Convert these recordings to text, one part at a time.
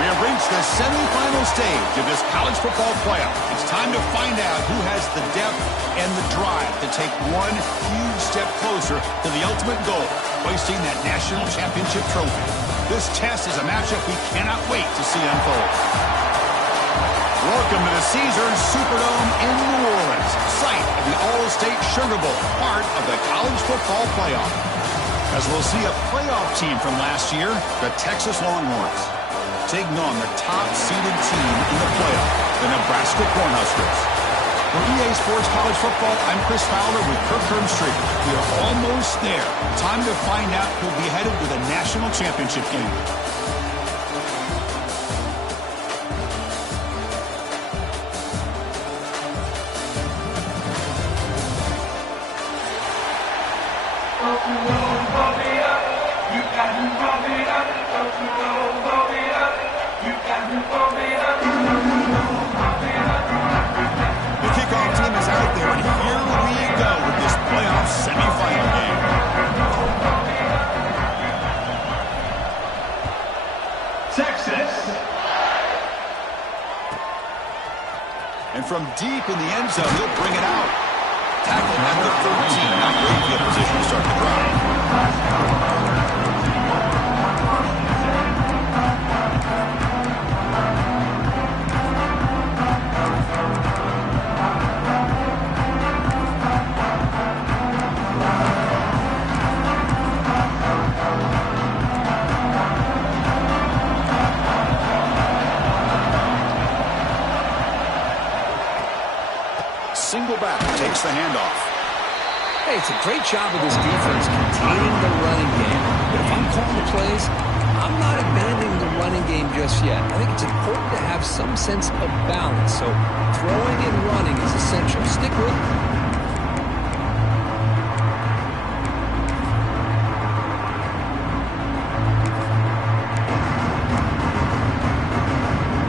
We have reached the semifinal stage of this college football playoff. It's time to find out who has the depth and the drive to take one huge step closer to the ultimate goal, hoisting that national championship trophy. This test is a matchup we cannot wait to see unfold. Welcome to the Caesars Superdome in New Orleans, site of the All-State Sugar Bowl, part of the college football playoff. As we'll see a playoff team from last year, the Texas Longhorns, taking on the top-seeded team in the playoff, the Nebraska Cornhuskers. For EA Sports College Football, I'm Chris Fowler with Kirk Herbstreit. We are almost there. Time to find out who'll be headed to the national championship game. From deep in the end zone, he'll bring it out. Tackled at the 13. Not great field position to start the drive. Single back takes the handoff. Hey, it's a great job of this defense containing the running game. But if I'm calling the plays, I'm not abandoning the running game just yet. I think it's important to have some sense of balance. So throwing and running is essential. Stick with it.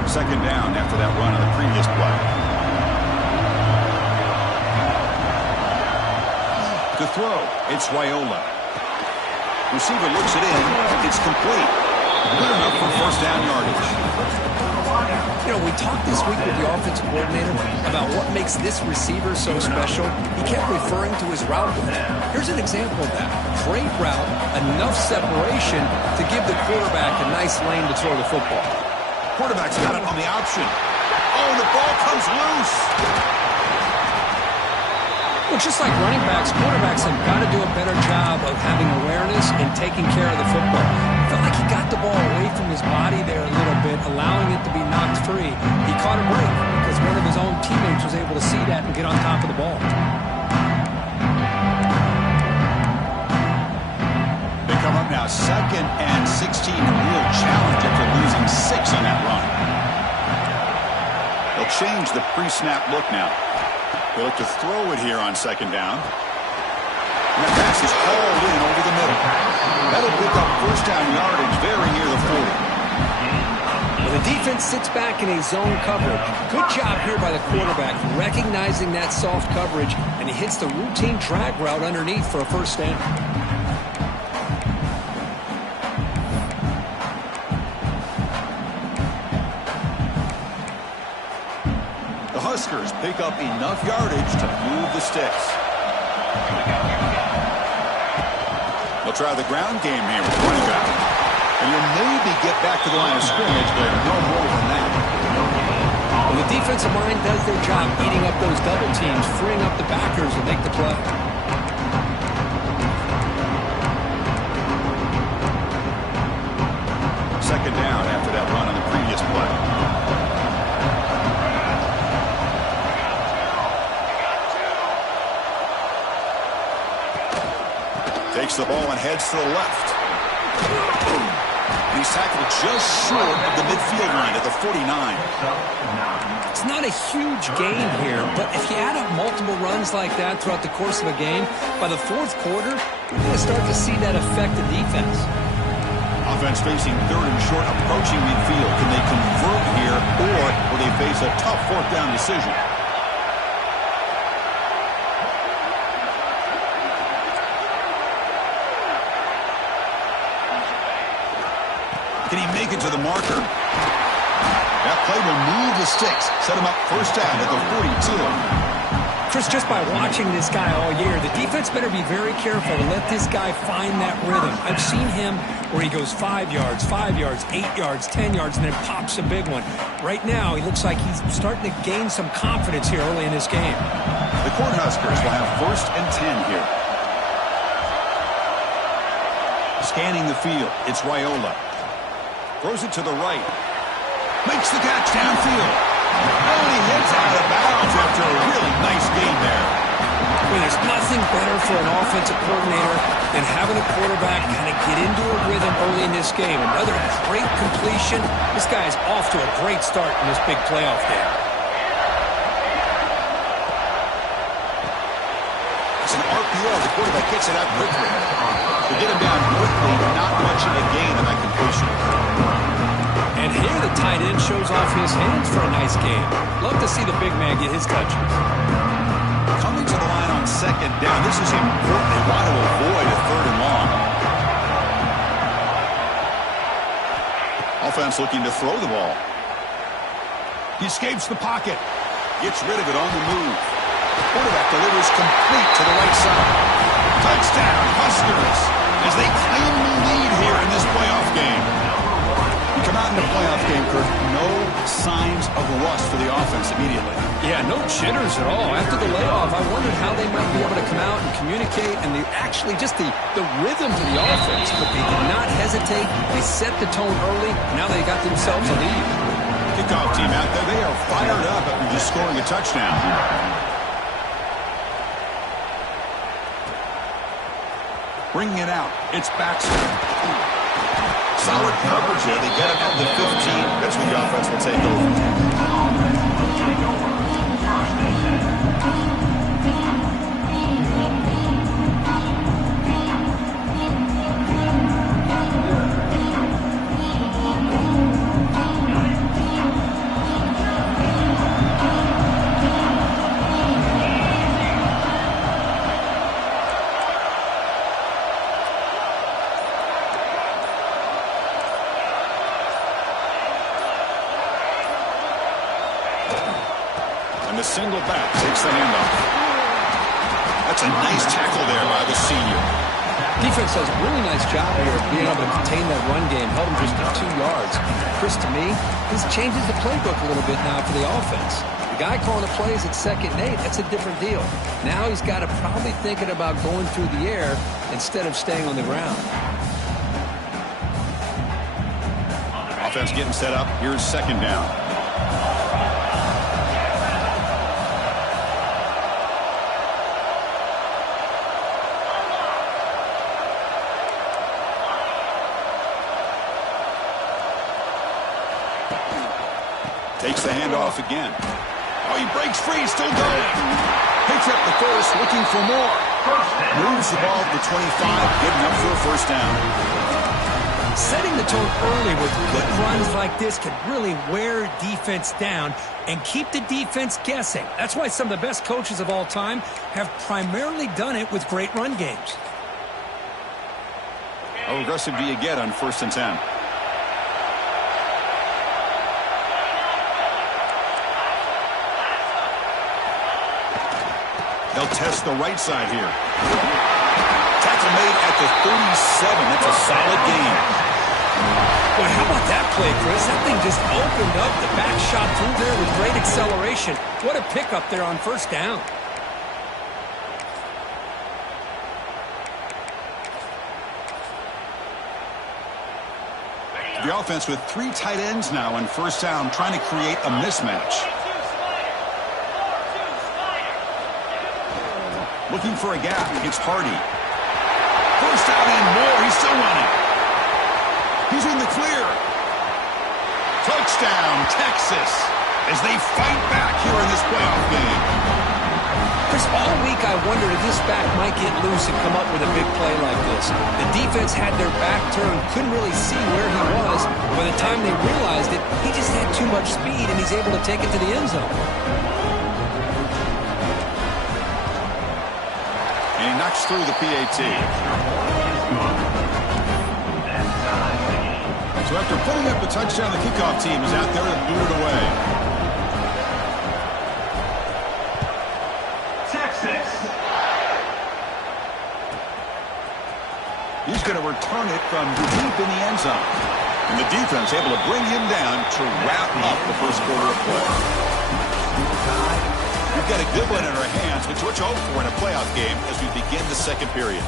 Second down after that run on the previous play. To throw, it's Raiola. Receiver looks it in. It's complete. Good enough for first down yardage. You know, we talked this week with the offensive coordinator about what makes this receiver so special. He kept referring to his route. Here's an example of that. Great route, enough separation to give the quarterback a nice lane to throw the football. Quarterback's got it on the option. Oh, the ball comes loose. Well, just like running backs, quarterbacks have got to do a better job of having awareness and taking care of the football. I felt like he got the ball away from his body there a little bit, allowing it to be knocked free. He caught a break because one of his own teammates was able to see that and get on top of the ball. They come up now 2nd and 16. A real challenge after losing 6 on that run. They'll change the pre-snap look now. They'll look to throw it here on 2nd down. And that pass is hauled in over the middle. That'll pick up first down yardage very near the 40. Well, the defense sits back in a zone coverage. Good job here by the quarterback, recognizing that soft coverage, and he hits the routine drag route underneath for a first down. Huskers pick up enough yardage to move the sticks. They'll try the ground game here with running back. And you'll maybe get back to the line of scrimmage, but no more than that. Well, the defensive line does their job eating up those double teams, freeing up the backers to make the play. Second down after that run on the previous play. Takes the ball and heads to the left. And he's tackled just short of the midfield line at the 49. It's not a huge gain here, but if you add up multiple runs like that throughout the course of a game, by the 4th quarter, you're going to start to see that affect the defense. Offense facing 3rd and short, approaching midfield. Can they convert here, or will they face a tough 4th down decision? Can he make it to the marker? That play will move the sticks. Set him up first down at the 42. Chris, just by watching this guy all year, the defense better be very careful to let this guy find that rhythm. I've seen him where he goes 5 yards, 8 yards, 10 yards, and then pops a big one. Right now, he looks like he's starting to gain some confidence here early in this game. The Cornhuskers will have first and 10 here. Scanning the field, it's Raiola. Throws it to the right. Makes the catch downfield. Oh, he hits out of bounds after a really nice game there. Well, there's nothing better for an offensive coordinator than having a quarterback kind of get into a rhythm early in this game. Another great completion. This guy is off to a great start in this big playoff game. It's an RPO. The quarterback gets it out quickly. To get him down quickly, not much of a gain on that completion. And here the tight end shows off his hands for a nice game. Love to see the big man get his touches. Coming to the line on second down. This is important. They want to avoid a third and long. Offense looking to throw the ball. He escapes the pocket. Gets rid of it on the move. Quarterback delivers complete to the right side. Touchdown, Huskers, as they claim the lead here in this playoff game. Come out in the playoff game, Kurt. No signs of rust for the offense immediately. Yeah, no jitters at all. After the layoff, I wondered how they might be able to come out and communicate and actually just the rhythm to the offense. But they did not hesitate. They set the tone early. Now they got themselves a lead. Kickoff team out there. They are fired up after just scoring a touchdown. Bringing it out. It's Baxter. Solid coverage there. They get him at the 15. That's when the offense will take over. Single back takes the handoff. That's a nice tackle there by the senior. Defense does a really nice job here of being able to contain that run game, held him just to 2 yards. Chris, to me, this changes the playbook a little bit now for the offense. The guy calling the plays at 2nd and 8, that's a different deal. Now he's got to probably thinking about going through the air instead of staying on the ground. Offense getting set up. Here's 2nd down. Takes the handoff again. Oh, he breaks free, still going. Picks up the first, looking for more. Moves the ball to the 25, good enough for a first down. Setting the tone early with good runs like this can really wear defense down and keep the defense guessing. That's why some of the best coaches of all time have primarily done it with great run games. How aggressive do you get on 1st and 10? They'll test the right side here. Tackle made at the 37. That's a solid gain. Boy, how about that play, Chris? That thing just opened up. The back shot through there with great acceleration. What a pickup there on 1st down. The offense with 3 tight ends now on 1st down, trying to create a mismatch. Looking for a gap. It's Hardy. 1st down and more. He's still running. He's in the clear. Touchdown, Texas, as they fight back here in this playoff game. Chris, all week I wondered if this back might get loose and come up with a big play like this. The defense had their back turned, couldn't really see where he was. By the time they realized it, he just had too much speed, and he's able to take it to the end zone. And he knocks through the PAT. So after putting up the touchdown, the kickoff team is out there to boot it away. Texas. He's going to return it from deep in the end zone. And the defense able to bring him down to wrap up the first quarter of play. We've got a good one in our hands, which we're hoping for in a playoff game as we begin the second period.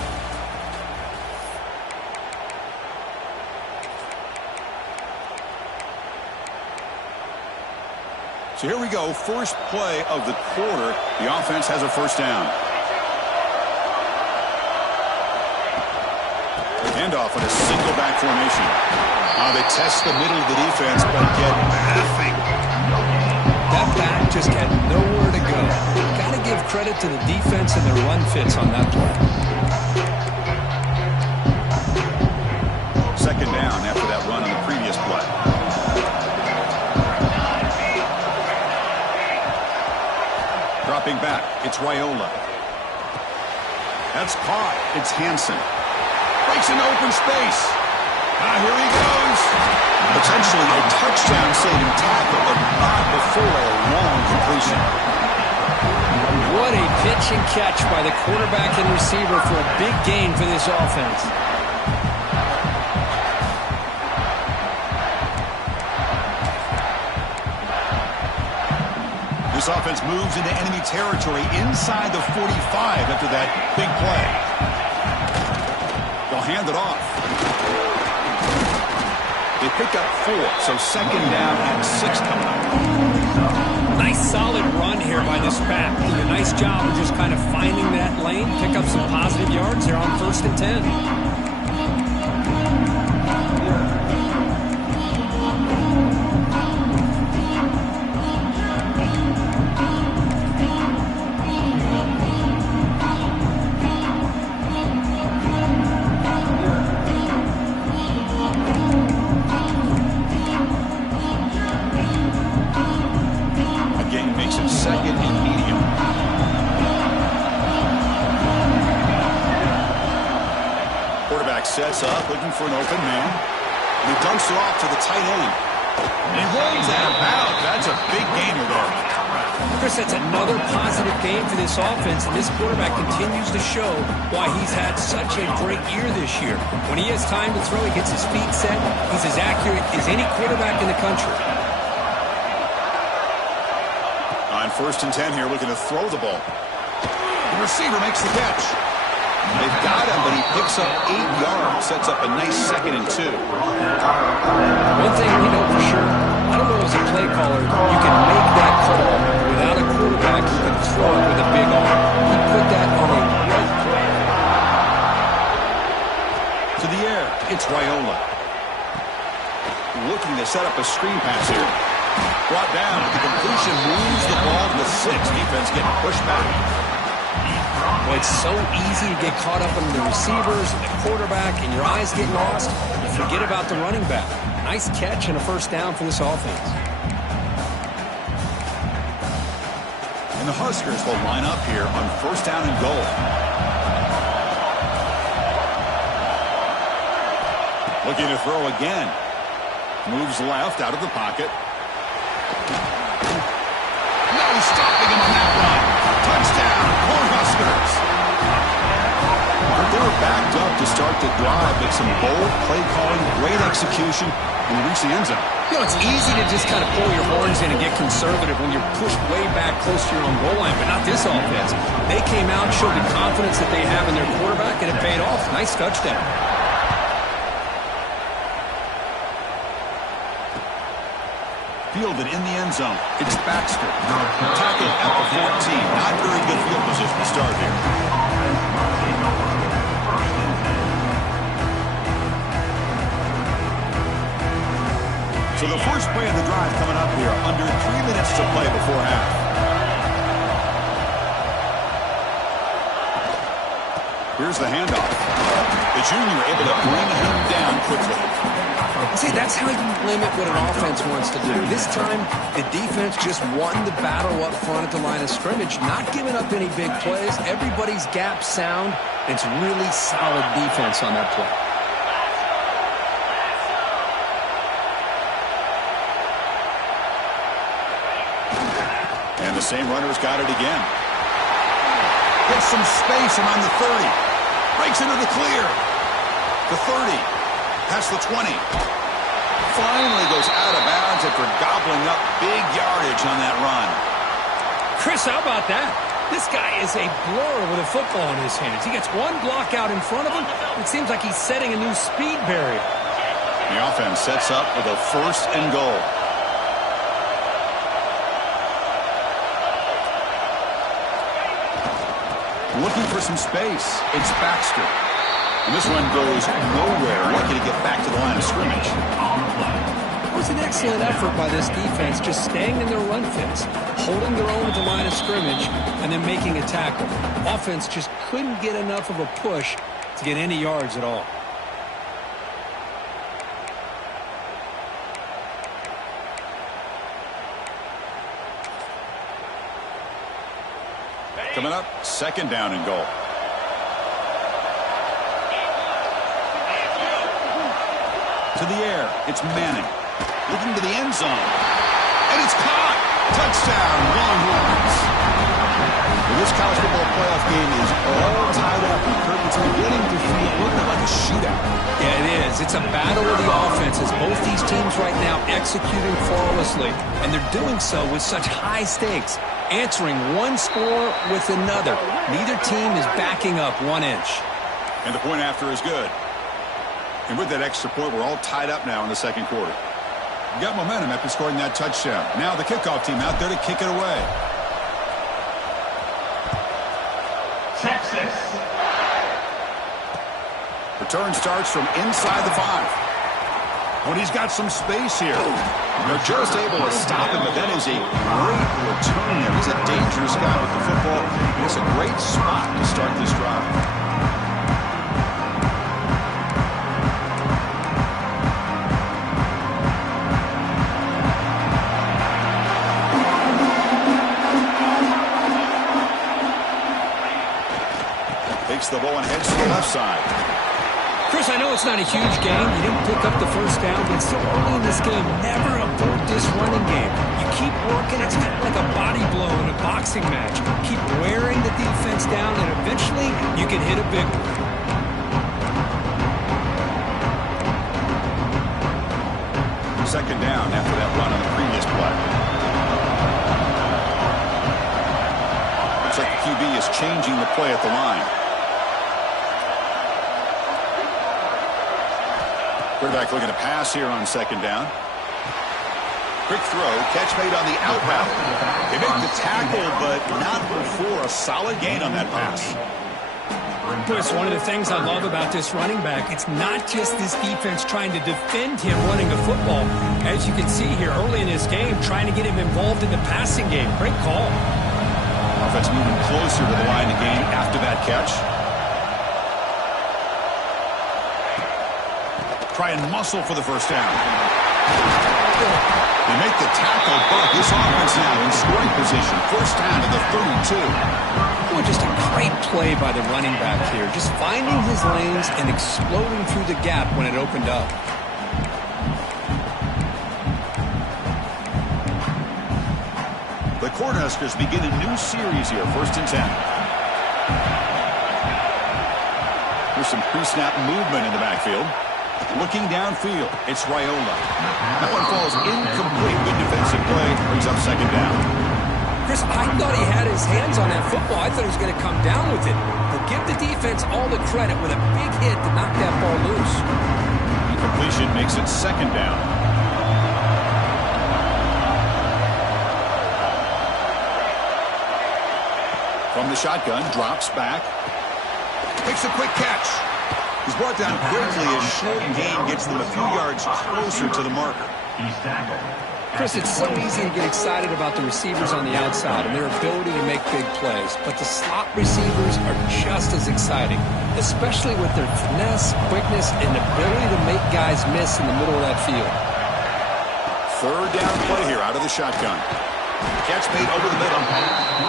So here we go, first play of the quarter. The offense has a first down. Handoff in a single back formation. They test the middle of the defense, but get nothing. That back just had nowhere to go. Got to give credit to the defense and their run fits on that play. Second down after that run on the previous play. Dropping back, it's Raiola. That's caught. It's Hansen. Breaks into open space. Here he goes. Potentially a touchdown-saving tackle, but not before a long completion. What a pitch and catch by the quarterback and receiver for a big gain for this offense. This offense moves into enemy territory inside the 45 after that big play. They'll hand it off. They pick up 4, so second down and 6 coming up. Nice solid run here by this back. Did a nice job of just kind of finding that lane, pick up some positive yards there on 1st and 10. Sets up, looking for an open man. He dumps it off to the tight end. And he rolls out of bounds. That's a big gainer there. Chris, that's another positive game for this offense, and this quarterback continues to show why he's had such a great year this year. When he has time to throw, he gets his feet set. He's as accurate as any quarterback in the country. On 1st and 10 here, looking to throw the ball. The receiver makes the catch. They've got him, but he picks up 8 yards, sets up a nice 2nd and 2. One thing we know for sure, I don't know as a play caller, you can make that call without a quarterback who can throw it with a big arm. He put that on a great play. To the air, it's Raiola. Looking to set up a screen pass here. Brought down, the completion moves the ball to the 6. Defense getting pushed back. Well, it's so easy to get caught up in the receivers and the quarterback, and your eyes get lost. You forget about the running back. Nice catch and a first down for this offense. And the Huskers will line up here on 1st down and goal. Looking to throw again. Moves left out of the pocket. No stopping him on that one. Touchdown, Cornhuskers. They were backed up to start the drive, but some bold play calling, great execution, and reach the end zone. You know, it's easy to just kind of pull your horns in and get conservative when you're pushed way back close to your own goal line, but not this offense. They came out, showed the confidence that they have in their quarterback, and it paid off. Nice touchdown. Fielded in the end zone. It's Baxter. Tackled at the 14. Not very good field position to start here. So the first play of the drive coming up here. Under 3 minutes to play before half. Here's the handoff. The junior able to bring him down quickly. See, that's how you limit what an offense wants to do. This time, the defense just won the battle up front at the line of scrimmage, not giving up any big plays. Everybody's gap sound. It's really solid defense on that play. And the same runner's got it again. Gets some space around the 30. Breaks into the clear. The 30. Past the 20. Finally goes out of bounds after gobbling up big yardage on that run. Chris, how about that? This guy is a blur with a football in his hands. He gets one block out in front of him. It seems like he's setting a new speed barrier. The offense sets up with a 1st and goal. Looking for some space. It's Baxter. And this one goes nowhere. Lucky to get back to the line of scrimmage. It was an excellent effort by this defense, just staying in their run fits, holding their own at the line of scrimmage, and then making a tackle. Offense just couldn't get enough of a push to get any yards at all. Coming up, 2nd down and goal. To the air, it's Manning. Looking to the end zone. And it's caught. Touchdown, Longhorns. Well, this college football playoff game is all tied up. It's beginning to feel a little bit like a shootout. Yeah, it is. It's a battle of the offenses. Both these teams right now executing flawlessly, and they're doing so with such high stakes, answering one score with another. Neither team is backing up 1 inch. And the point after is good. And with that extra point, we're all tied up now in the 2nd quarter. We got momentum after scoring that touchdown. Now the kickoff team out there to kick it away. Texas. Return starts from inside the 5. When he's got some space here. They're just able to stop him, but that is a great return there. He's a dangerous guy with the football. And it's a great spot to start this drive. Takes the ball and heads to the left side. Chris, I know it's not a huge game. You didn't pick up the 1st down, but so early in this game, never abort this running game. You keep working. It's kind of like a body blow in a boxing match. Keep wearing the defense down, and eventually you can hit a big one. 2nd down after that run on the previous play. Looks like the QB is changing the play at the line. Quarterback looking to pass here on 2nd down. Quick throw, catch made on the out route. They make the tackle, but not before a solid gain on that pass. Chris, one of the things I love about this running back, it's not just this defense trying to defend him running the football. As you can see here early in this game, trying to get him involved in the passing game. Great call. Offense moving closer to the line of game after that catch. Try and muscle for the 1st down. They make the tackle, but this offense now in scoring position. 1st down to the 32. Boy, just a great play by the running back here. Just finding his lanes and exploding through the gap when it opened up. The Cornhuskers begin a new series here. 1st and 10. There's some pre-snap movement in the backfield. Looking downfield, it's Raiola. That one falls incomplete. Good defensive play. Brings up 2nd down. Chris, I thought he had his hands on that football. I thought he was going to come down with it. But give the defense all the credit with a big hit to knock that ball loose. Incompletion makes it 2nd down. From the shotgun, drops back. Makes a quick catch. He's brought down quickly as short gain gets them a few yards closer to the marker. Chris, it's so easy to get excited about the receivers on the outside and their ability to make big plays, but the slot receivers are just as exciting, especially with their finesse, quickness, and ability to make guys miss in the middle of that field. 3rd down play here out of the shotgun. Catch made over the middle.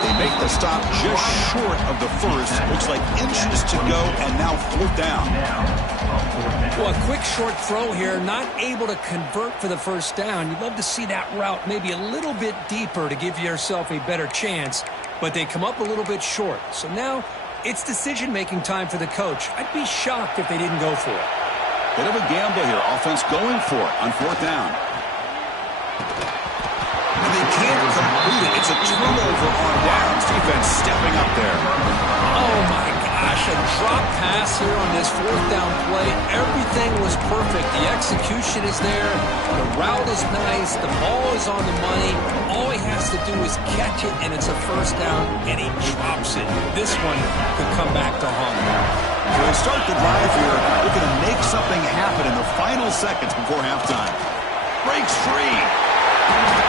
They make the stop just short of the first. Looks like inches to go, and now 4th down. Well, a quick short throw here, not able to convert for the first down. You'd love to see that route maybe a little bit deeper to give yourself a better chance, but they come up a little bit short. So now it's decision-making time for the coach. I'd be shocked if they didn't go for it. Bit of a gamble here. Offense going for it on 4th down. And they can't complete it. It's a turnover on downs. Defense stepping up there. Oh, my gosh. A drop pass here on this 4th down play. Everything was perfect. The execution is there. The route is nice. The ball is on the money. All he has to do is catch it, and it's a 1st down, and he drops it. This one could come back to haunt him. So they start the drive here, looking to make something happen in the final seconds before halftime. Breaks free.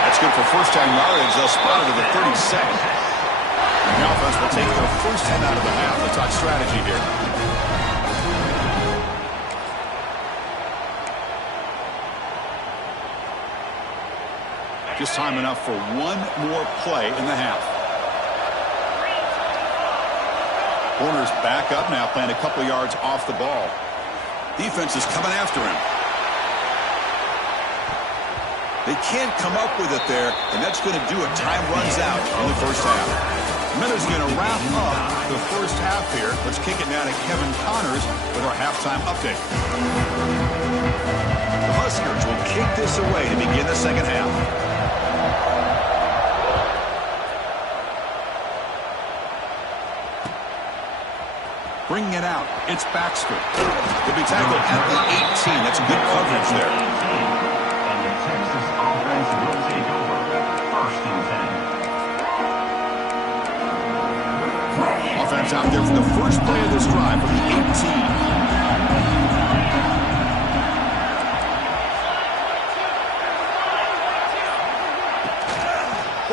That's good for 1st down yardage. They'll spot it at the 32nd. The offense will take their first 10 out of the half. Let's talk strategy here. Just time enough for one more play in the half. Corner's back up now, playing a couple yards off the ball. Defense is coming after him. They can't come up with it there, and that's going to do it. Time runs out in the first half. Miller's going to wrap up the first half here. Let's kick it now to Kevin Connors with our halftime update. The Huskers will kick this away to begin the second half. Bringing it out, it's Baxter. He'll be tackled at the 18. That's good coverage there. And the Texas offense will take over 1st and 10. Offense out there for the first play of this drive from the 18.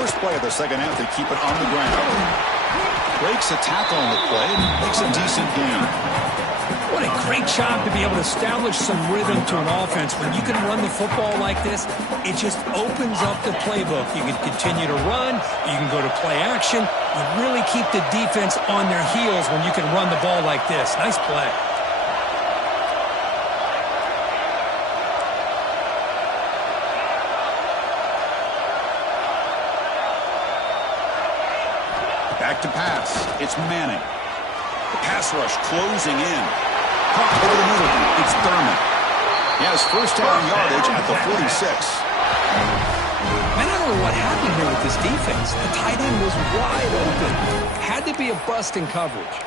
First play of the second half, they keep it on the ground. Breaks a tackle on the play, makes a decent gain. What a great job to be able to establish some rhythm to an offense. When you can run the football like this, it just opens up the playbook. You can continue to run. You can go to play action. You really keep the defense on their heels when you can run the ball like this. Nice play. Back to pass. It's Manning. The pass rush closing in. Caught over the middle. It's Thurman. He has 1st down yardage at the 46. Man, I don't know what happened here with this defense. The tight end was wide open. Had to be a bust in coverage.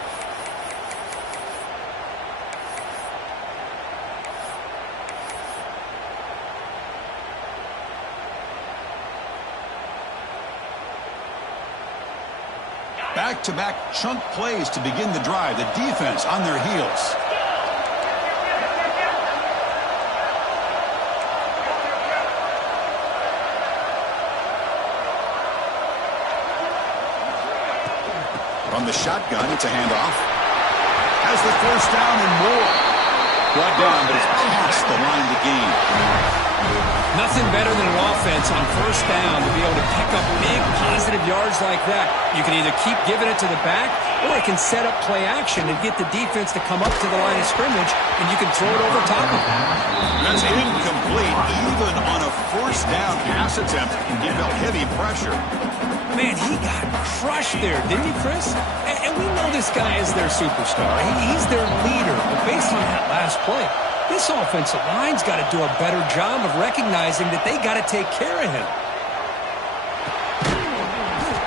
Back-to-back chunk plays to begin the drive. The defense on their heels. From the shotgun, it's a handoff. Has the 1st down and more. Brought down, but it's past the line to gain. Nothing better than an offense on 1st down to be able to pick up big positive yards like that. You can either keep giving it to the back, or it can set up play action and get the defense to come up to the line of scrimmage, and you can throw it over top of them. That's incomplete. Even on a 1st down pass attempt, he felt heavy pressure. Man, he got crushed there, didn't he, Chris? And we know this guy is their superstar. He's their leader. But based on that last play, this offensive line's got to do a better job of recognizing that they got to take care of him.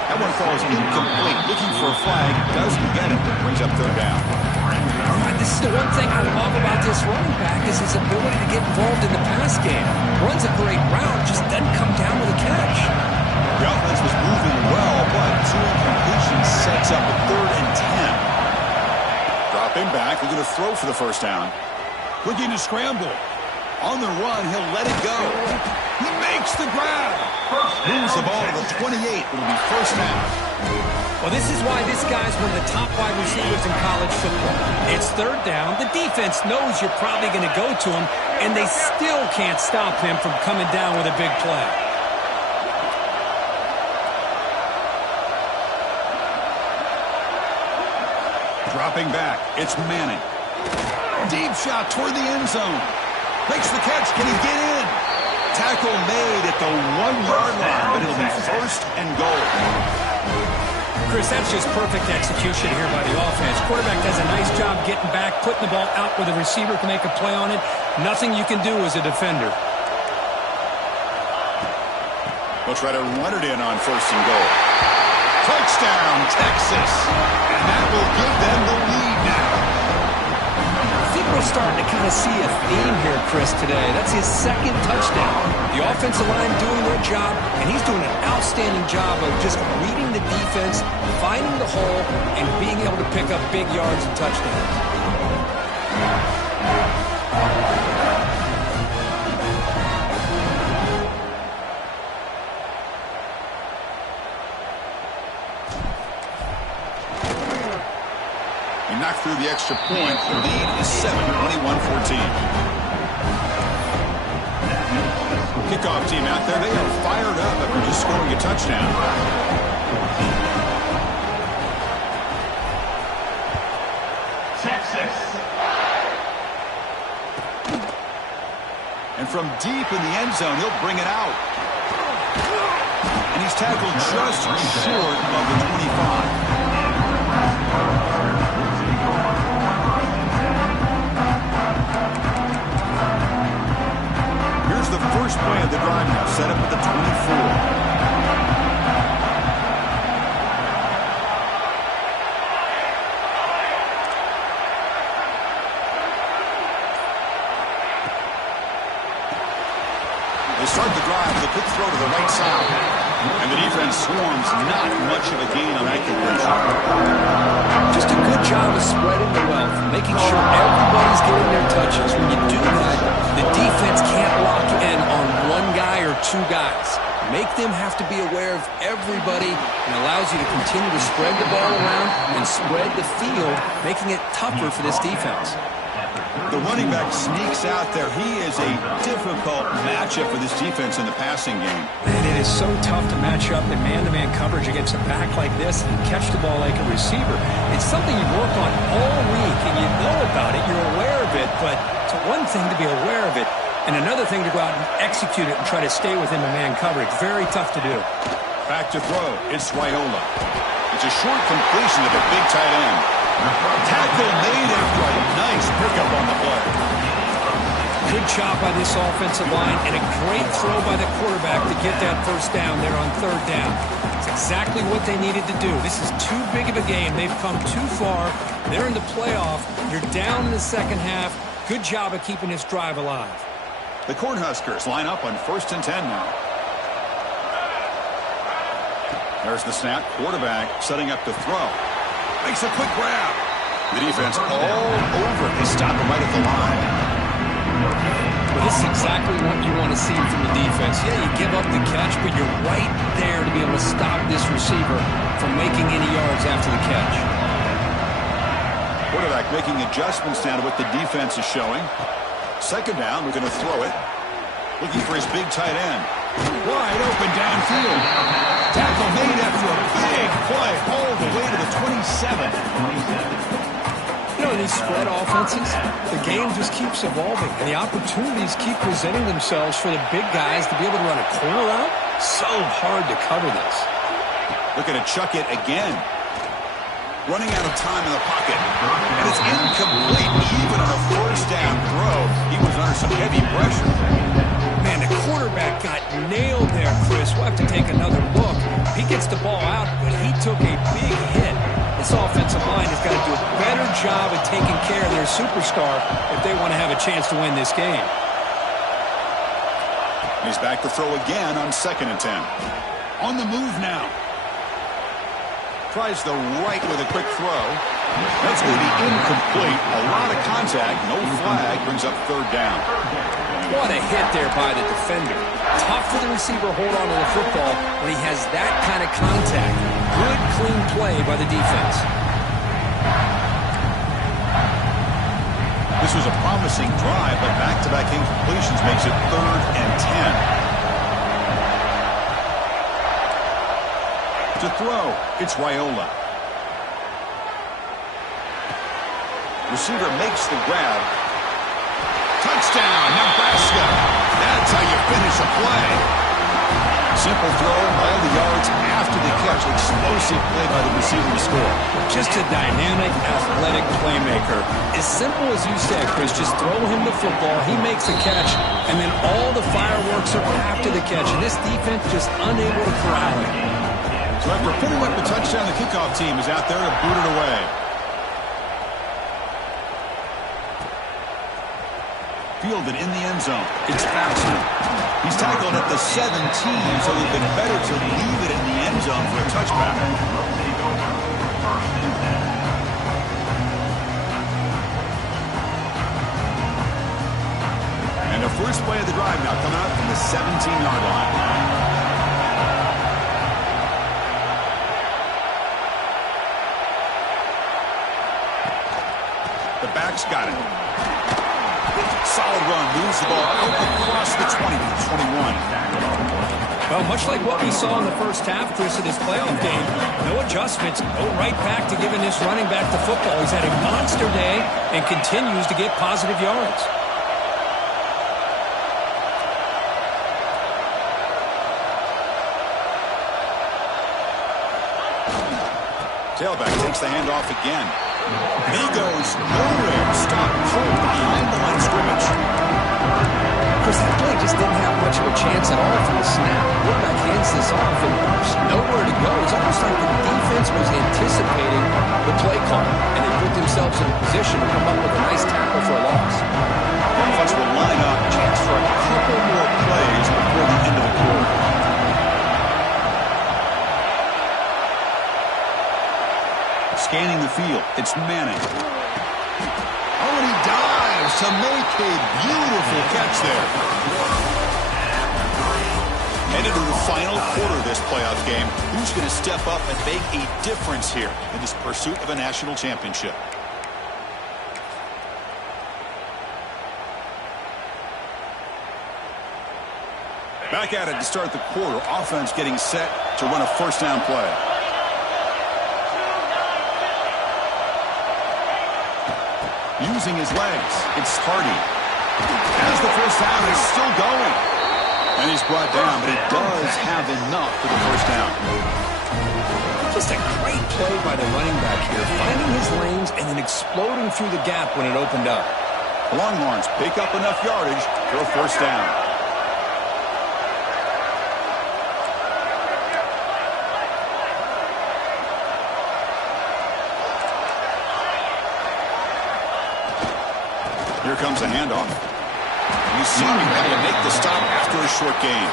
That one falls incomplete. Looking for a flag. Doesn't get it. Brings up 3rd down. This is the one thing I love about this running back is his ability to get involved in the pass game. Runs a great route, just doesn't come down with a catch. The offense was moving well, but 2 incompletions sets up a 3rd and 10. Dropping back. We're going to throw for the 1st down. Looking to scramble. On the run, he'll let it go. He makes the grab. Moves the ball to the 28. It'll be 1st down. Well, this is why this guy's one of the top wide receivers in college football. It's 3rd down. The defense knows you're probably going to go to him, and they still can't stop him from coming down with a big play. Dropping back, it's Manning. Deep shot toward the end zone. Makes the catch. Can he get in? Tackle made at the 1-yard line, but it'll be first and goal. Chris, that's just perfect execution here by the offense. Quarterback does a nice job getting back, putting the ball out where the receiver can make a play on it. Nothing you can do as a defender. They'll try to run it in on first and goal. Touchdown, Texas. And that will give them the lead now. I think we're starting to kind of see a theme here, Chris, today. That's his second touchdown. The offensive line doing their job, and he's doing an outstanding job of just reading the defense, finding the hole, and being able to pick up big yards and touchdowns. Knocked through the extra point. The lead is 7, 21-14. Kickoff team out there. They are fired up after just scoring a touchdown. Texas. And from deep in the end zone, he'll bring it out. And he's tackled just short of the 25. The first play of the drive now, set up at the 24. They start the drive with a quick throw to the right side. And the defense swarms, not much of a gain on that conversion. Just a good job of spreading the wealth, making sure everybody's getting their touches. When you do that, the defense can't lock in on one guy or two guys. Make them have to be aware of everybody, and allows you to continue to spread the ball around and spread the field, making it tougher for this defense. The running back sneaks out there. He is a difficult matchup for this defense in the passing game. And it is so tough to match up in man-to-man coverage against a back like this and catch the ball like a receiver. It's something you work on all week, and you know about it. You're aware of it, but it's one thing to be aware of it, and another thing to go out and execute it and try to stay within the man coverage. Very tough to do. Back to throw. It's Raiola. It's a short completion to the big tight end. Tackle made after a nice pickup on the play. Good job by this offensive line, and a great throw by the quarterback to get that first down there on third down. It's exactly what they needed to do. This is too big of a game. They've come too far. They're in the playoff. You're down in the second half. Good job of keeping this drive alive. The Cornhuskers line up on 1st and 10 now. There's the snap. Quarterback setting up to throw. Makes a quick grab. The defense all over. They stop him right at the line. Well, this is exactly what you want to see from the defense. Yeah, you give up the catch, but you're right there to be able to stop this receiver from making any yards after the catch. Quarterback making adjustments now to what the defense is showing. Second down, we're going to throw it. Looking for his big tight end. Wide open downfield. Tackle made after a big play all the way to the 27. You know, in these spread offenses, the game just keeps evolving, and the opportunities keep presenting themselves for the big guys to be able to run a corner out. So hard to cover this. Looking to chuck it again. Running out of time in the pocket. And it's incomplete. Even on a first down throw, he was under some heavy pressure. Man, the quarterback got nailed there, Chris. We'll have to take another look. He gets the ball out, but he took a big hit. This offensive line has got to do a better job of taking care of their superstar if they want to have a chance to win this game. He's back to throw again on 2nd and 10. On the move now. Tries the right with a quick throw. That's going to be incomplete. A lot of contact. No flag. Brings up third down. What a hit there by the defender. Tough for the receiver to hold on to the football when he has that kind of contact. Good, clean play by the defense. This was a promising drive, but back-to-back incompletions makes it 3rd and 10. To throw, it's Raiola. Receiver makes the grab. Touchdown, Nebraska. That's how you finish a play. Simple throw, all the yards after the catch. Explosive play by the receiver to score. Just a dynamic, athletic playmaker. As simple as you said, Chris, just throw him the football, he makes the catch, and then all the fireworks are after the catch. And this defense just unable to corral him. So after putting up the touchdown, the kickoff team is out there to boot it away. Fielded in the end zone. It's Paxton. He's tackled at the 17, so it would have been better to leave it in the end zone for a touchback. And the first play of the drive now coming out from the 17-yard line. The back's got it. Solid run, moves the ball out across the 20 to 21. Well, much like what we saw in the first half, Chris, in this playoff game, no adjustments, go right back to giving this running back the football. He's had a monster day and continues to get positive yards. Tailback takes the handoff again. He goes nowhere. Stop cold behind the line of scrimmage. Chris, that play just didn't have much of a chance at all from the snap. Quarterback hands this off, and there's nowhere to go. It's almost like the defense was anticipating the play call, and they put themselves in a position to come up with a nice tackle for a loss. Offense will line up. Chance for a couple more plays before the end of the quarter. Scanning the field, it's Manning. Oh, and he dives to make a beautiful catch there. Headed to the final quarter of this playoff game. Who's going to step up and make a difference here in this pursuit of a national championship? Back at it to start the quarter. Offense getting set to run a first down play. Using his legs, it's Hardy. As the first down is still going. And he's brought down, but he does have enough for the first down. Just a great play by the running back here, finding his lanes and then exploding through the gap when it opened up. The Longhorns pick up enough yardage for a first down. Here comes a handoff. You see him able to make the stop after a short gain.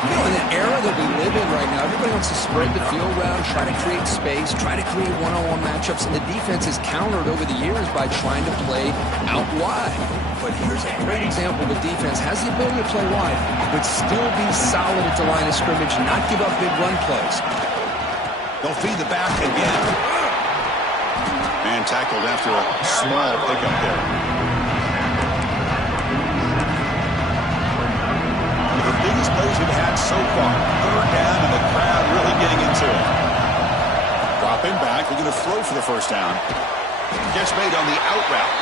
You know, in the era that we live in right now, everybody wants to spread the field around, try to create space, try to create one-on-one matchups, and the defense is countered over the years by trying to play out wide. But here's a great example. The defense has the ability to play wide, but still be solid at the line of scrimmage, not give up big run plays. They'll feed the back again. Man tackled after a small pickup there. The biggest plays we've had so far. Third down and the crowd really getting into it. Dropping back, looking to throw for the first down. Catch made on the out route.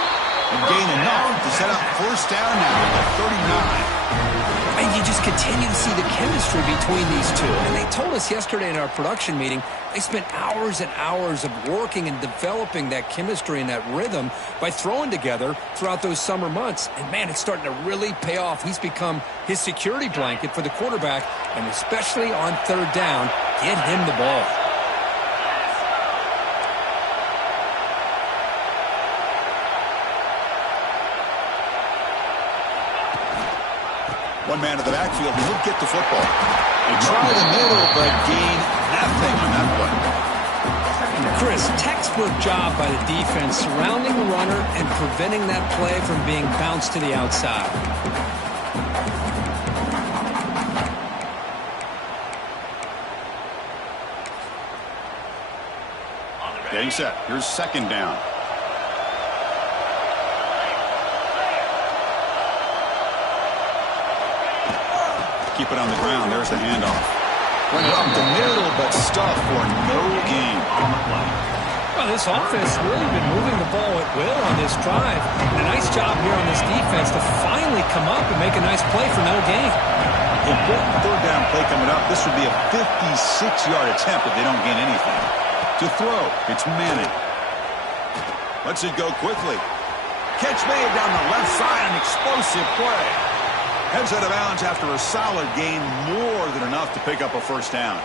And gain enough to set up first down now at the 39. And you just continue to see the chemistry between these two. And they told us yesterday in our production meeting, they spent hours and hours of working and developing that chemistry and that rhythm by throwing together throughout those summer months. And, man, it's starting to really pay off. He's become his security blanket for the quarterback, and especially on third down, get him the ball. One man to the backfield, and he'll get the football. They try the middle, but gain nothing on that one. Chris, textbook job by the defense surrounding the runner and preventing that play from being bounced to the outside. Getting set. Here's second down. Keep it on the ground. There's the handoff. Went it up the middle, but stuffed for no gain. Well, this offense has really been moving the ball at will on this drive. And a nice job here on this defense to finally come up and make a nice play for no gain. Important third down play coming up. This would be a 56-yard attempt if they don't gain anything. To throw, it's Manning. Lets it go quickly. Catch made down the left side, an explosive play. Heads out of bounds after a solid gain, more than enough to pick up a first down.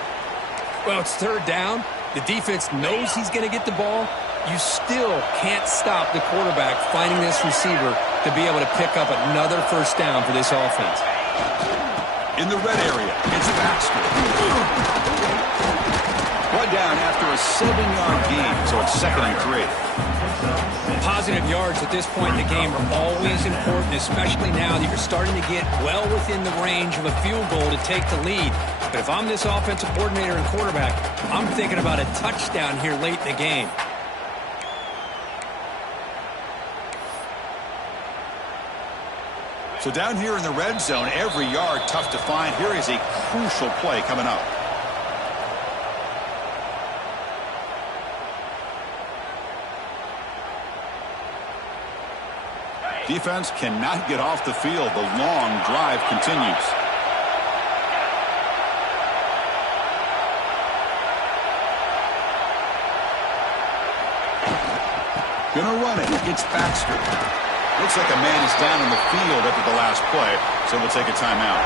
Well, it's third down. The defense knows he's going to get the ball. You still can't stop the quarterback finding this receiver to be able to pick up another first down for this offense. In the red area, it's Baxter. One down after a 7-yard gain, so it's 2nd and 3. Positive yards at this point in the game are always important, especially now that you're starting to get well within the range of a field goal to take the lead. But if I'm this offensive coordinator and quarterback, I'm thinking about a touchdown here late in the game. So down here in the red zone, every yard tough to find. Here is a crucial play coming up. Defense cannot get off the field. The long drive continues. Gonna run it. It's Baxter. Looks like a man is down on the field after the last play, so we'll take a timeout.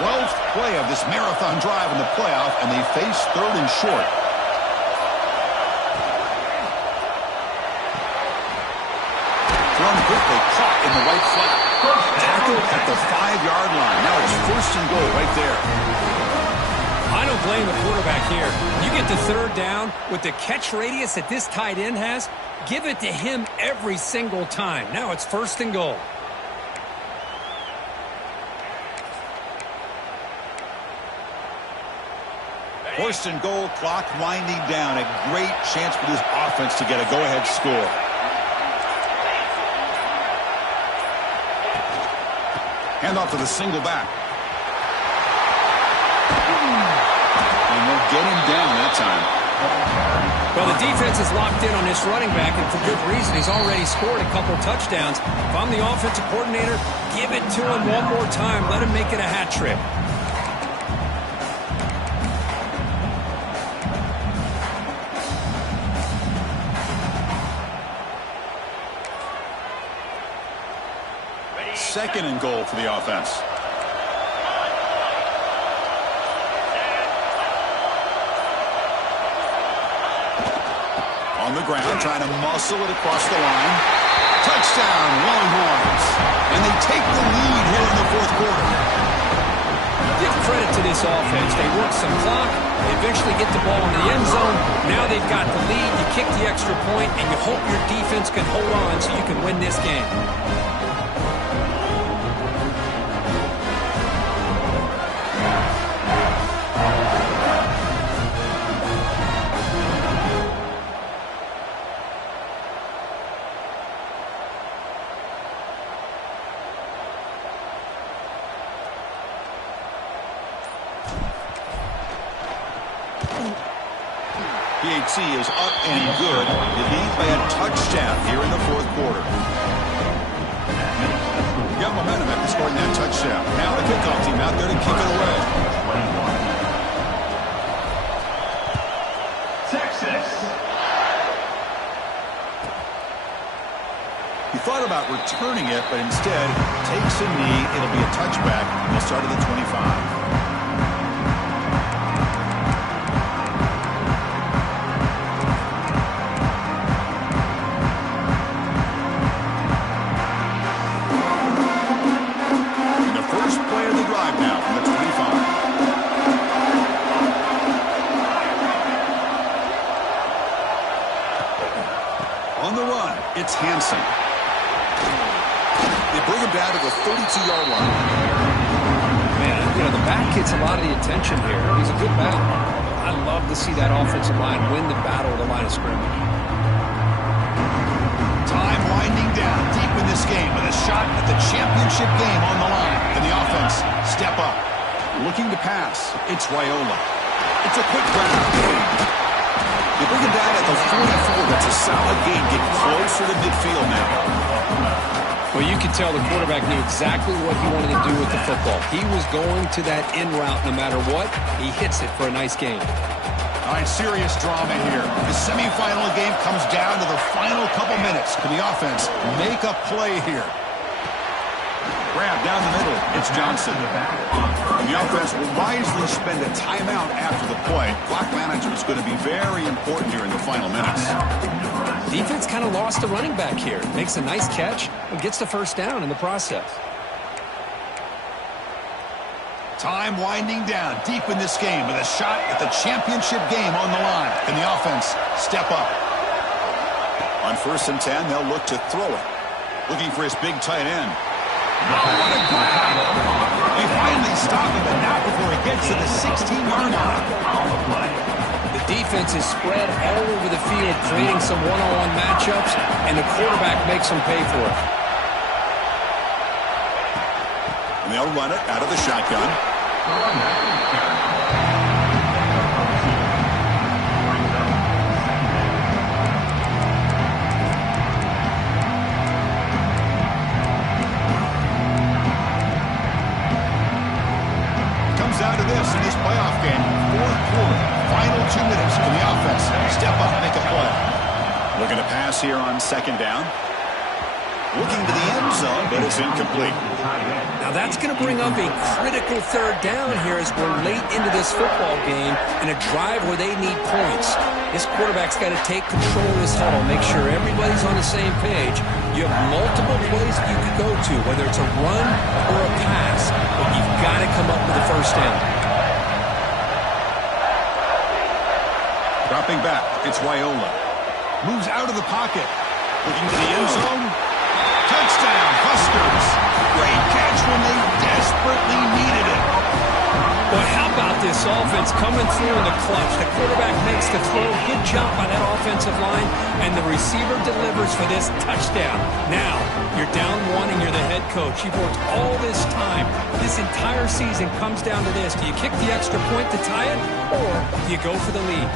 12th play of this marathon drive in the playoff, and they face 3rd and short. Thrown quickly, caught in the right flat. Tackled at the 5-yard line. Now it's 1st and goal right there. I don't blame the quarterback here. You get to 3rd down with the catch radius that this tight end has, give it to him every single time. Now it's 1st and goal. First and goal, clock winding down. A great chance for this offense to get a go-ahead score. Hand off to the single back. And they'll get him down that time. Well, the defense is locked in on this running back, and for good reason. He's already scored a couple touchdowns. If I'm the offensive coordinator, give it to him one more time. Let him make it a hat trick. Second and goal for the offense. On the ground, trying to muscle it across the line. Touchdown, Longhorns. And they take the lead here in the 4th quarter. Give credit to this offense. They work some clock. They eventually get the ball in the end zone. Now they've got the lead. You kick the extra point, and you hope your defense can hold on so you can win this game. PHC is up and good. They lead by a touchdown here in the 4th quarter. Got momentum after scoring that touchdown. Now the kickoff team out there to kick it away. Texas. He thought about returning it, but instead takes a knee. It'll be a touchback. He'll start at the 25. It's Hansen. They bring him down to the 32-yard line. Man, You know, the back gets a lot of the attention here. He's a good back. I love to see that offensive line win the battle of the line of scrimmage. Time winding down deep in this game with a shot at the championship game on the line. And the offense step up. Looking to pass. It's Raiola. It's a quick grab. They bring it down at the 44. That's a solid gain. Get closer to midfield now. Well, you could tell the quarterback knew exactly what he wanted to do with the football. He was going to that in route no matter what. He hits it for a nice gain. All right, serious drama here. The semifinal game comes down to the final couple minutes. Can the offense make a play here? Grab down the middle. It's Johnson. The offense will wisely spend a timeout after the play. Clock management is going to be very important here in the final minutes. Defense kind of lost the running back here. Makes a nice catch and gets the first down in the process. Time winding down deep in this game with a shot at the championship game on the line. Can the offense step up? On 1st and 10, they'll look to throw it. Looking for his big tight end. Oh, what a grab! They finally stop him, but not before he gets to the 16-yard line. The defense is spread all over the field, creating some one-on-one matchups, and the quarterback makes them pay for it. And they'll run it out of the shotgun. Out of this in this playoff game, 4th quarter, final 2 minutes. Can the offense step up and make a play? Looking to pass here on 2nd down. Looking to the end zone, but it's incomplete. Now that's going to bring up a critical 3rd down here as we're late into this football game in a drive where they need points. This quarterback's got to take control of this huddle, make sure everybody's on the same page. You have multiple plays that you could go to, whether it's a run or a pass, but you've got to come up with a 1st down. Dropping back, it's Raiola. Moves out of the pocket. Looking to the end zone. Touchdown, Huskers. Great catch when they desperately needed it. Boy, how about this offense coming through in the clutch? The quarterback makes the throw. Good job by that offensive line. And the receiver delivers for this touchdown. Now, you're down 1 and you're the head coach. You've worked all this time. This entire season comes down to this. Do you kick the extra point to tie it, or do you go for the lead?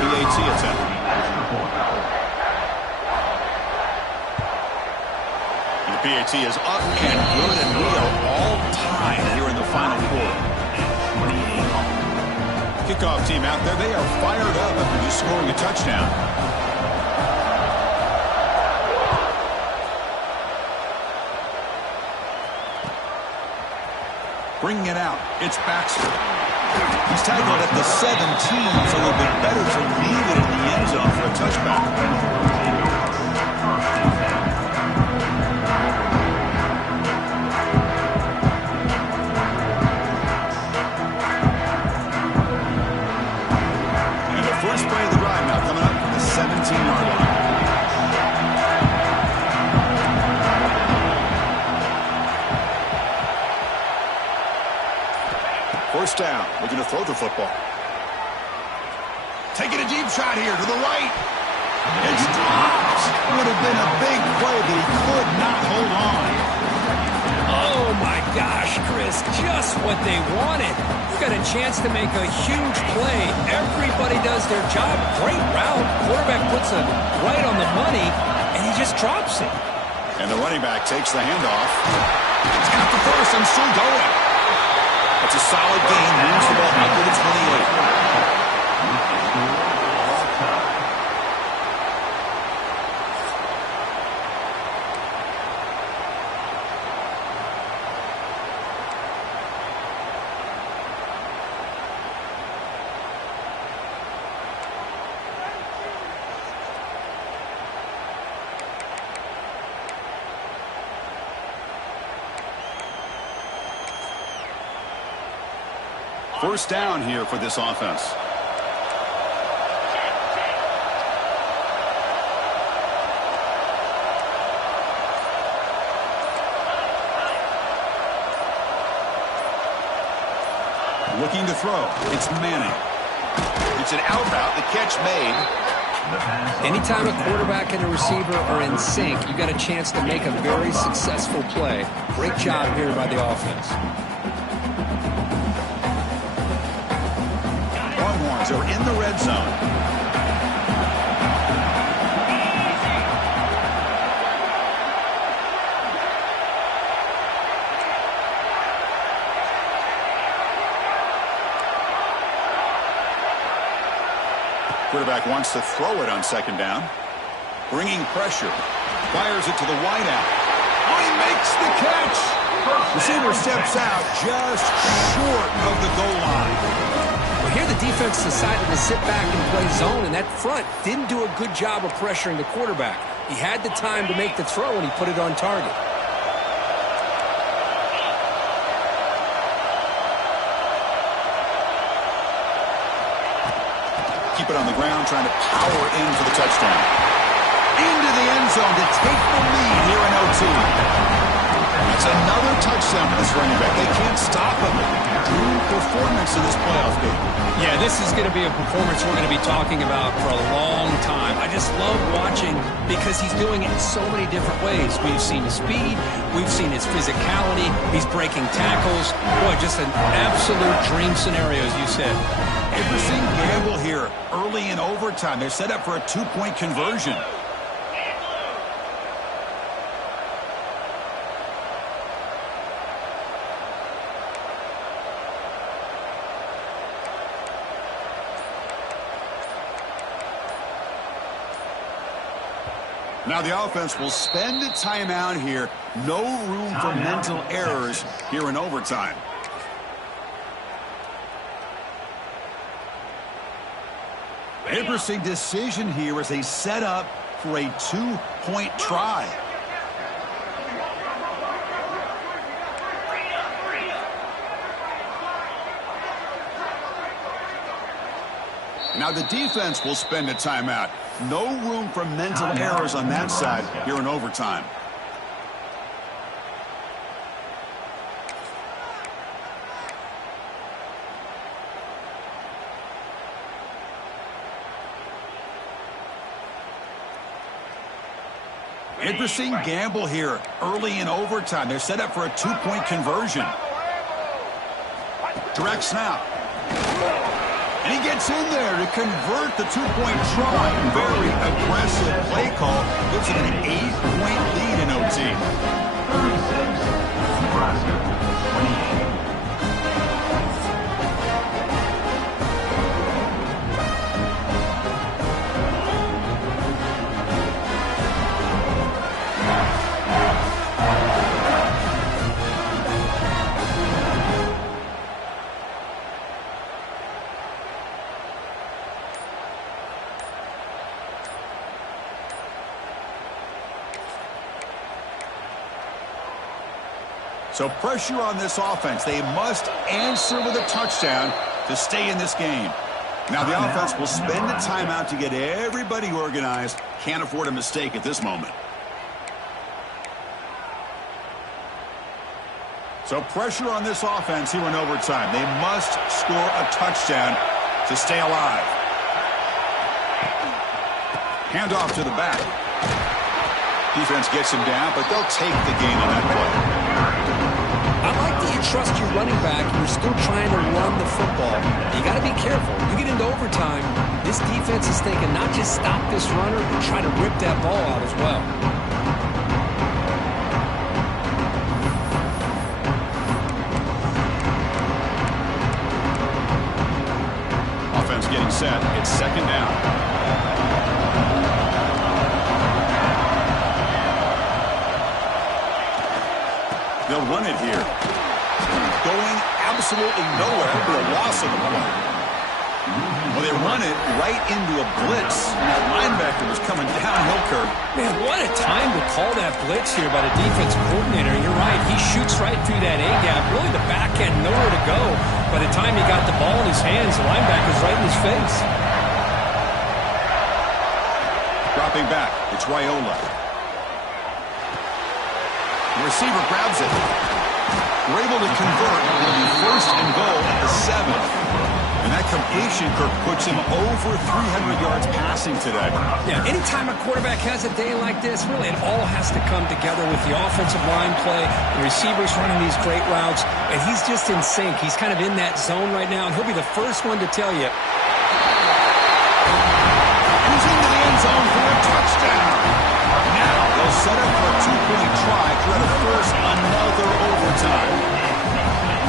PAT attempt. And the PAT is up and good, and we are all tied here in the final quarter. Kickoff team out there, they are fired up after just scoring a touchdown. Bringing it out, it's Baxter. He's tackled at the 17, so it'll be better to leave it in the end zone for a touchback. And the first play of the drive now coming up from the 17-yard line. First down, looking to throw the football. Taking a deep shot here to the right. It's dropped. Would have been a big play, but he could not hold on. Oh, my gosh, Chris, just what they wanted. You've got a chance to make a huge play. Everybody does their job. Great route. Quarterback puts it right on the money, and he just drops it. And the running back takes the handoff. He's got the first and still going. It's a solid gain. Moves the ball out to the 28. First down here for this offense. Looking to throw. It's Manning. It's an out route. The catch made. Anytime a quarterback and a receiver are in sync, you got a chance to make a very successful play. Great job here by the offense. Longhorns are in the red zone. Quarterback wants to throw it on second down. Bringing pressure. Fires it to the wideout. Oh, he makes the catch. Receiver steps out just short of the goal line. Well, here the defense decided to sit back and play zone, and that front didn't do a good job of pressuring the quarterback. He had the time to make the throw, and he put it on target. Keep it on the ground, trying to power in for the touchdown. Into the end zone to take the lead here in OT. It's another touchdown for this running back. They can't stop him. Drew performance in this playoff game. Yeah, this is going to be a performance we're going to be talking about for a long time. I just love watching because he's doing it in so many different ways. We've seen his speed. We've seen his physicality. He's breaking tackles. Boy, just an absolute dream scenario, as you said. Everson gamble here early in overtime. They're set up for a two-point conversion. Now the offense will spend a timeout here. No room for mental errors here in overtime. Interesting decision here as they set up for a two-point try. Now the defense will spend a timeout. No room for mental errors on that side here in overtime. Interesting gamble here early in overtime. They're set up for a two-point conversion. Direct snap. And he gets in there to convert the two-point try. Very aggressive play call. Gives it an 8-point lead in OT. 36, Nebraska, 28. So pressure on this offense. They must answer with a touchdown to stay in this game. Now the offense will spend a timeout to get everybody organized. Can't afford a mistake at this moment. So pressure on this offense here in overtime. They must score a touchdown to stay alive. Handoff to the back. Defense gets him down, but they'll take the gain on that play. I like that you trust your running back and you're still trying to run the football. You got to be careful. You get into overtime, this defense is thinking not just stop this runner, but try to rip that ball out as well. Offense getting set. It's second down. They'll run it here. Going absolutely nowhere for a loss of the play. Well, they run it right into a blitz. And that linebacker was coming downhill curve. Man, what a time to call that blitz here by the defensive coordinator. You're right. He shoots right through that A-gap. Really, the back had nowhere to go. By the time he got the ball in his hands, the linebacker's right in his face. Dropping back. It's Raiola. The receiver grabs it. We're able to convert. It'll be first and goal at the 7. location, Kirk, puts him over 300 yards passing today. Yeah, anytime a quarterback has a day like this, really it all has to come together with the offensive line play, the receivers running these great routes, and he's just in sync. He's kind of in that zone right now, and he'll be the first one to tell you. He's into the end zone for a touchdown. Now they'll set up for a two-point try, try to force another overtime.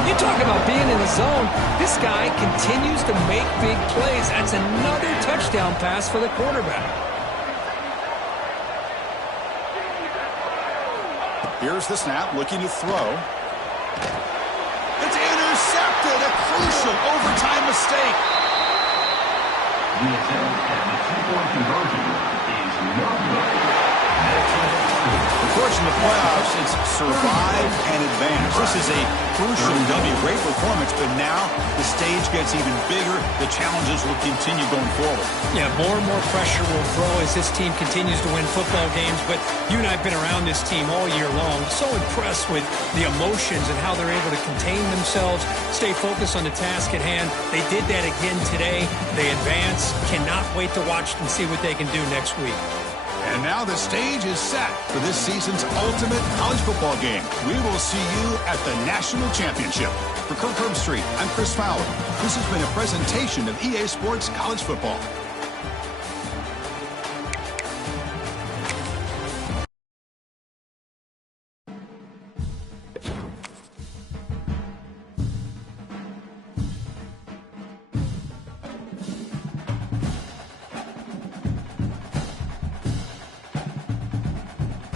You talk about being in the zone. This guy continues to make big plays. That's another touchdown pass for the quarterback. Here's the snap, looking to throw. It's intercepted, a crucial overtime mistake. The attempt at the two-point conversion is no good. Of course, in the playoffs, it's survive and advance. This is a crucial W. Great performance, but now the stage gets even bigger. The challenges will continue going forward. Yeah, more and more pressure will grow as this team continues to win football games, but you and I have been around this team all year long. So impressed with the emotions and how they're able to contain themselves, stay focused on the task at hand. They did that again today. They advance. Cannot wait to watch and see what they can do next week. And now the stage is set for this season's ultimate college football game. We will see you at the National Championship. For Kirk Herbstreit, I'm Chris Fowler. This has been a presentation of EA Sports College Football.